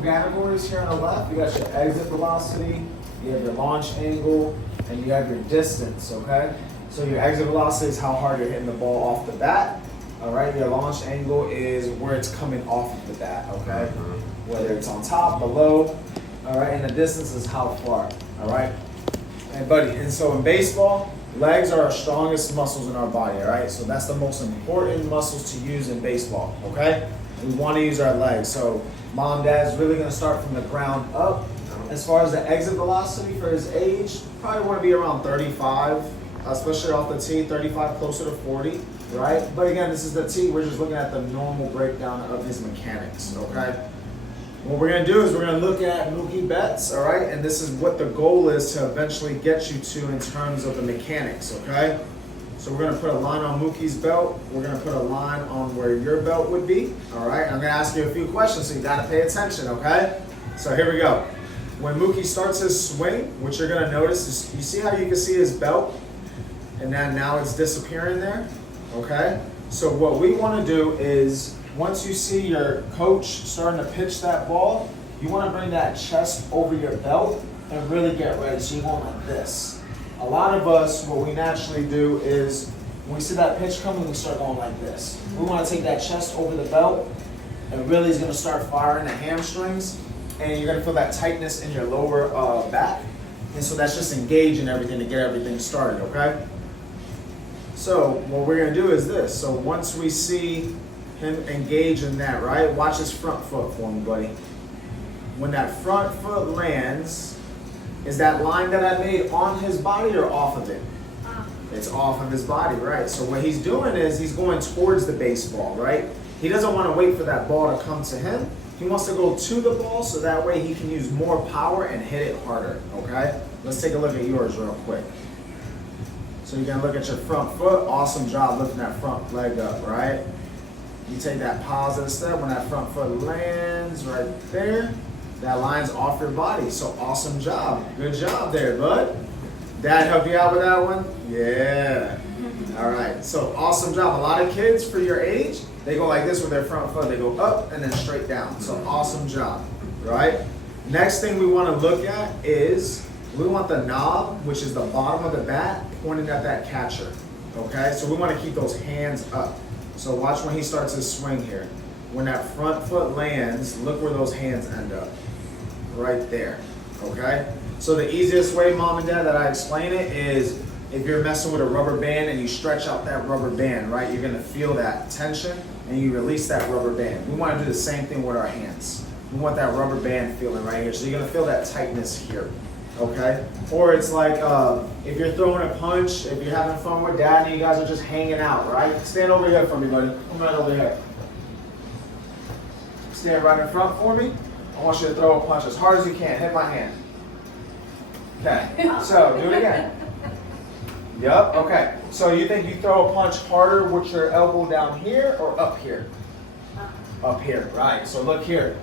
four categories here on the left. You got your exit velocity, you have your launch angle, and you have your distance, okay? So your exit velocity is how hard you're hitting the ball off the bat. All right, your launch angle is where it's coming off of the bat, okay? Whether it's on top, below, all right? And the distance is how far, all right? And buddy, and so in baseball, legs are our strongest muscles in our body, all right? So that's the most important muscles to use in baseball, okay? We want to use our legs. So mom, dad's really going to start from the ground up. As far as the exit velocity for his age, probably want to be around 35, especially off the tee, 35 closer to 40, right? But again, this is the tee. We're just looking at the normal breakdown of his mechanics, okay? What we're going to do is we're going to look at Mookie Betts, all right? And this is what the goal is to eventually get you to in terms of the mechanics, okay? So we're going to put a line on Mookie's belt. We're going to put a line on where your belt would be, all right? I'm going to ask you a few questions, so you got to pay attention, okay? So here we go. When Mookie starts his swing, what you're going to notice is, you see how you can see his belt? And then now it's disappearing there, okay? So what we want to do is, once you see your coach starting to pitch that ball, you want to bring that chest over your belt and really get ready. So you're going like this. A lot of us, what we naturally do is, when we see that pitch coming, we start going like this. We want to take that chest over the belt, and really is going to start firing the hamstrings, and you're going to feel that tightness in your lower back. And so that's just engaging everything to get everything started, okay? So what we're going to do is this. So once we see him engage in that, right? Watch his front foot for me, buddy. When that front foot lands, is that line that I made on his body or off of it? It's off of his body, right? So what he's doing is he's going towards the baseball, right? He doesn't want to wait for that ball to come to him. He wants to go to the ball so that way he can use more power and hit it harder, okay? Let's take a look at yours real quick. So you're going to look at your front foot. Awesome job lifting that front leg up, right? You take that positive step. When that front foot lands right there, that line's off your body. So awesome job. Good job there, bud. Dad help you out with that one? Yeah. All right. So awesome job. A lot of kids for your age, they go like this with their front foot. They go up and then straight down. So awesome job, right? Next thing we want to look at is we want the knob, which is the bottom of the bat, pointing at that catcher, okay? So we want to keep those hands up. So watch when he starts his swing here. When that front foot lands, look where those hands end up. Right there, okay? So the easiest way, mom and dad, that I explain it is if you're messing with a rubber band and you stretch out that rubber band, right? You're gonna feel that tension and you release that rubber band. We wanna do the same thing with our hands. We want that rubber band feeling right here. So you're gonna feel that tightness here, okay? Or it's like if you're throwing a punch, if you're having fun with dad and you guys are just hanging out, right? Stand over here for me, buddy. Come right over here. Stand right in front for me. I want you to throw a punch as hard as you can. Hit my hand. Okay, so do it again. Yup, okay. So you think you throw a punch harder with your elbow down here or up here? Up here, right. So look here.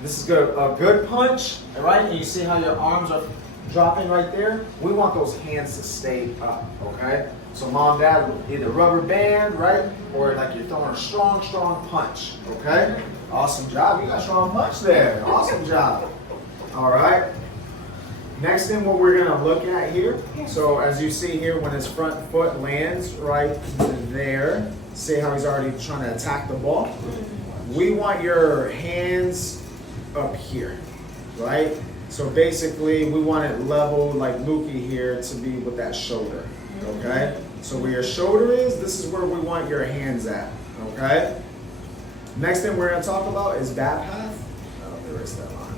This is good. A good punch, right? And you see how your arms are dropping right there? We want those hands to stay up, okay? So mom, dad, either rubber band, right? Or like you're throwing a strong, strong punch, okay? Awesome job. You got a strong punch there. Awesome job. All right. Next thing what we're going to look at here. So as you see here, when his front foot lands right there, see how he's already trying to attack the ball? We want your hands up here, right? So basically, we want it level like Mookie here to be with that shoulder, okay? So where your shoulder is, this is where we want your hands at, okay? Next thing we're going to talk about is bat path. Oh, erase that line.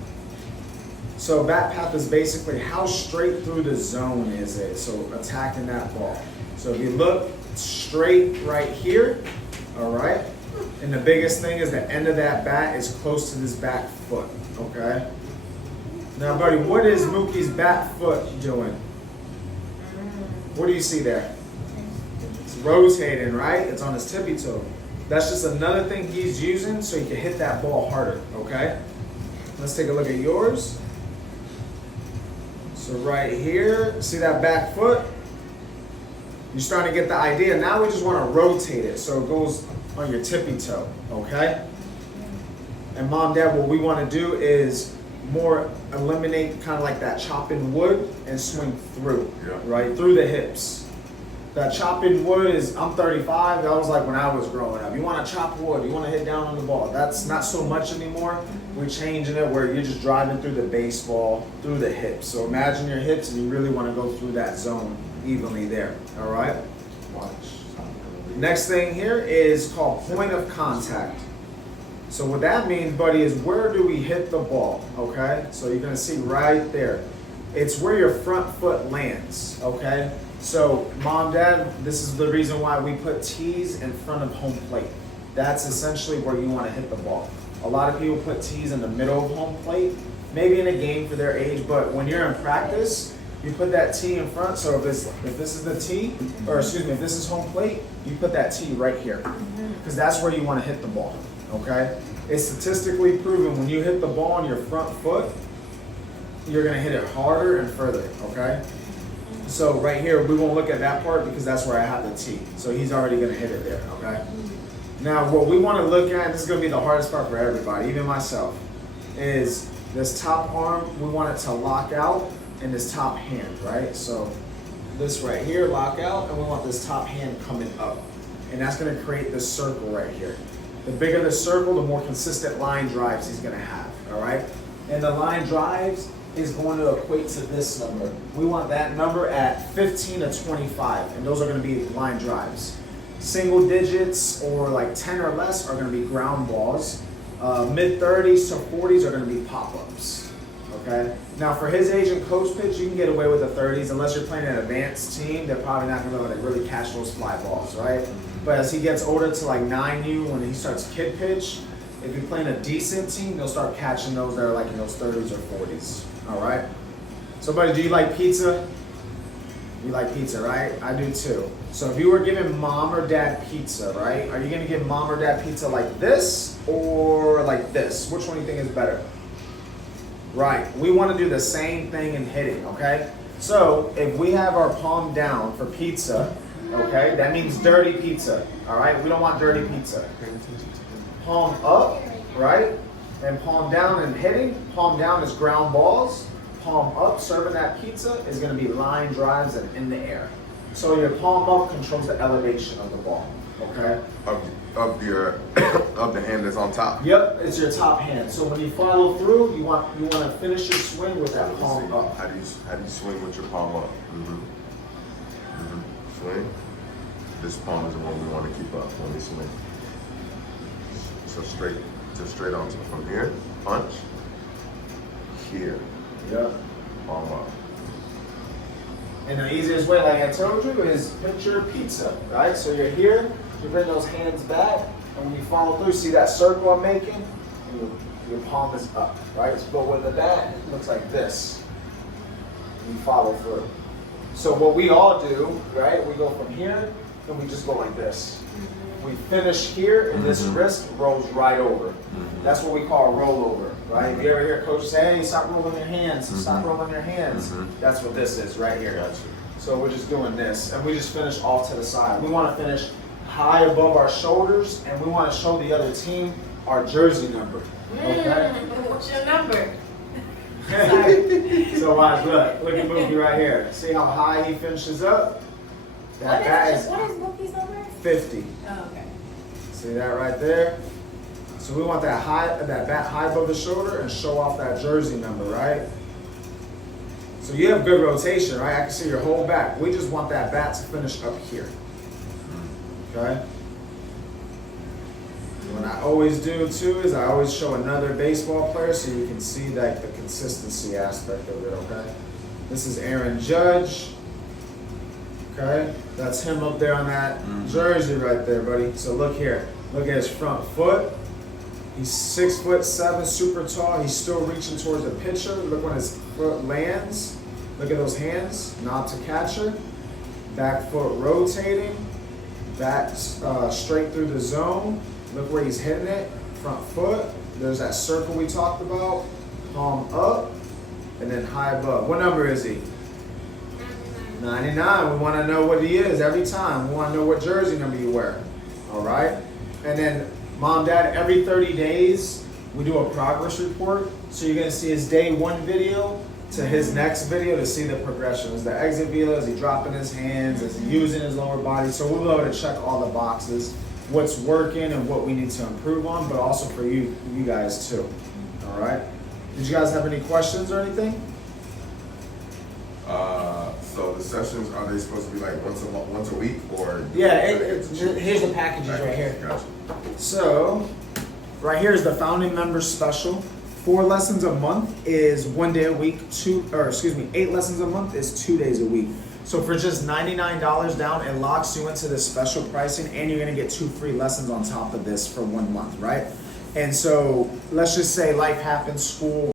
So bat path is basically how straight through the zone is it, so attacking that ball. So if you look straight right here, all right? And the biggest thing is the end of that bat is close to this back foot, okay? Now, buddy, what is Mookie's back foot doing? What do you see there? It's rotating, right? It's on his tippy toe. That's just another thing he's using so he can hit that ball harder, okay? Let's take a look at yours. So right here, see that back foot? You're starting to get the idea. Now we just want to rotate it so it goes on your tippy toe, okay? And mom, dad, what we want to do is more eliminate kind of like that chopping wood and swing through, right? Through the hips. That chopping wood is, I'm 35, that was like when I was growing up. You want to chop wood, you want to hit down on the ball. That's not so much anymore. We're changing it where you're just driving through the baseball, through the hips. So imagine your hips and you really want to go through that zone evenly there, all right? Watch. Next thing here is called point of contact. So what that means, buddy, is where do we hit the ball, okay? So you're gonna see right there. It's where your front foot lands, okay? So mom, dad, this is the reason why we put tees in front of home plate. That's essentially where you wanna hit the ball. A lot of people put tees in the middle of home plate, maybe in a game for their age, but when you're in practice, you put that tee in front. So if this is the tee, or excuse me, if this is home plate, you put that tee right here, because that's where you wanna hit the ball. Okay? It's statistically proven when you hit the ball on your front foot, you're gonna hit it harder and further, okay? So right here, we won't look at that part because that's where I have the tee. So he's already gonna hit it there, okay? Now what we wanna look at, this is gonna be the hardest part for everybody, even myself, is this top arm, we want it to lock out, and this top hand, right? So this right here, lock out, and we want this top hand coming up. And that's gonna create this circle right here. The bigger the circle, the more consistent line drives he's gonna have, all right? And the line drives is going to equate to this number. We want that number at 15 to 25, and those are gonna be line drives. Single digits or like 10 or less are gonna be ground balls. Mid-30s to 40s are gonna be pop-ups, okay? Now for his age and coach pitch, you can get away with the 30s, unless you're playing an advanced team, they're probably not gonna be able to really catch those fly balls, right? But as he gets older to like 9U, when he starts kid pitch, if you're playing a decent team, they'll start catching those that are like in those 30s or 40s, all right? So buddy, do you like pizza? You like pizza, right? I do too. So if you were giving mom or dad pizza, right? Are you gonna give mom or dad pizza like this or like this? Which one do you think is better? Right, we wanna do the same thing in hitting, okay? So if we have our palm down for pizza, okay, that means dirty pizza, all right? We don't want dirty pizza. Palm up, right? And palm down and hitting. Palm down is ground balls. Palm up, serving that pizza, is gonna be line drives and in the air. So your palm up controls the elevation of the ball, okay? Of the hand that's on top. Yep, it's your top hand. So when you follow through, you want to finish your swing with that palm up. How do you swing with your palm up? Swing. This palm is the one we want to keep up when we swing. So straight on from here, punch. Here. Yep. Palm up. And the easiest way, like I told you, is picture pizza, right? So you're here, you bring those hands back, and when you follow through, see that circle I'm making? Your palm is up, right? But with the bat, it looks like this. You follow through. So what we all do, right? We go from here, and we just go like this. We finish here, and this wrist rolls right over. That's what we call a rollover, right? If you ever hear coach say, hey, stop rolling your hands, stop rolling your hands. That's what this is right here. So we're just doing this, and we just finish off to the side. We want to finish high above our shoulders, and we want to show the other team our jersey number. Okay? What's your number? So watch, look at Mookie right here. See how high he finishes up? What is Mookie's number? 50. Oh, okay. See that right there? So we want that bat high above the shoulder and show off that jersey number, right? So you have good rotation, right? I can see your whole back. We just want that bat to finish up here. Okay? What I always do too is I always show another baseball player so you can see like the consistency aspect of it, okay? This is Aaron Judge. Okay? That's him up there on that jersey right there, buddy. So look here. Look at his front foot. He's 6'7", super tall. He's still reaching towards the pitcher. Look when his foot lands. Look at those hands. Knob to catcher. Back foot rotating. Back straight through the zone. Look where he's hitting it. Front foot. There's that circle we talked about. Palm up. And then high above. What number is he? 99. We want to know what he is every time. We want to know what jersey number you wear. All right? And then mom, dad, every 30 days, we do a progress report. So you're gonna see his day 1 video to his next video to see the progression. Is the exit velo, is he dropping his hands, is he using his lower body? So we'll be able to check all the boxes, what's working and what we need to improve on, but also for you guys too. All right. Did you guys have any questions or anything? So the sessions, are they supposed to be like once a week, or? Yeah, here's the packages right here. Gotcha. So, right here is the founding members special. 4 lessons a month is 1 day a week. 8 lessons a month is 2 days a week. So for just $99 down, it locks you into this special pricing, and you're gonna get 2 free lessons on top of this for 1 month, right? And so let's just say life happens, school,